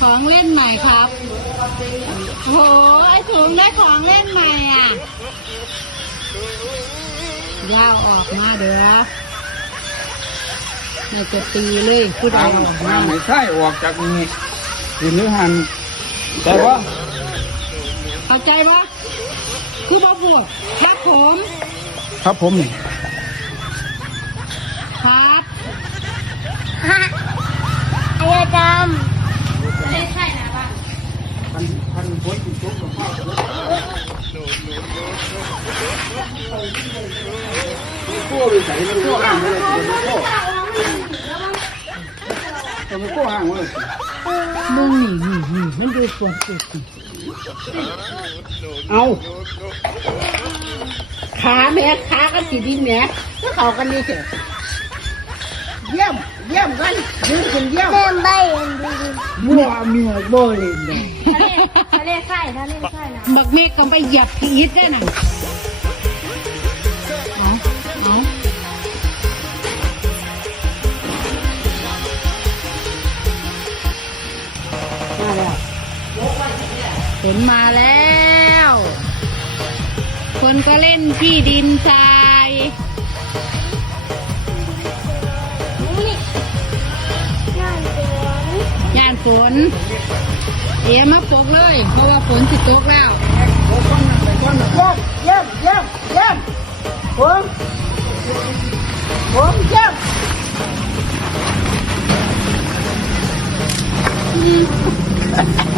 ของเล่นใหม่ครับ โอ้โห ไอ้ถุงได้ของเล่นใหม่อะยาวออกมาเด้อน่าจะตีเลยพูดทาเอางออกทามางไม่ใช่ออกจากนี้คือเนื้อหันแต่ว่าเข้าใจปะคือบ่บวกรักผม ครับผม ครับ ฮะอายด พันพันบดจุกกับข้าวโก้ไปใส่มันโก้ห่างเลยมันโก้มันโก้ห่างเลยมึงนี่นี่นี่มันดูปวดจุดนี่เอาขาแม่ขากันสีดินแม่เขากันนี่เถอะเยี่ยมเยี่ยมกัน มัวมัวโบเลยแม่ทะเลทรายทะเลทรายนะบักเมฆก็ไปเหยียบขีดได้น่ะเอาเอามาแล้วฝนมาแล้ว คนก็เล่นที่ดินทราย ฝนเอียมาปกเลย เพราะว่าฝนสิตกแล้วเยี่ยมเยี่ยมเยี่ยมผมผมเยี่ยมอืม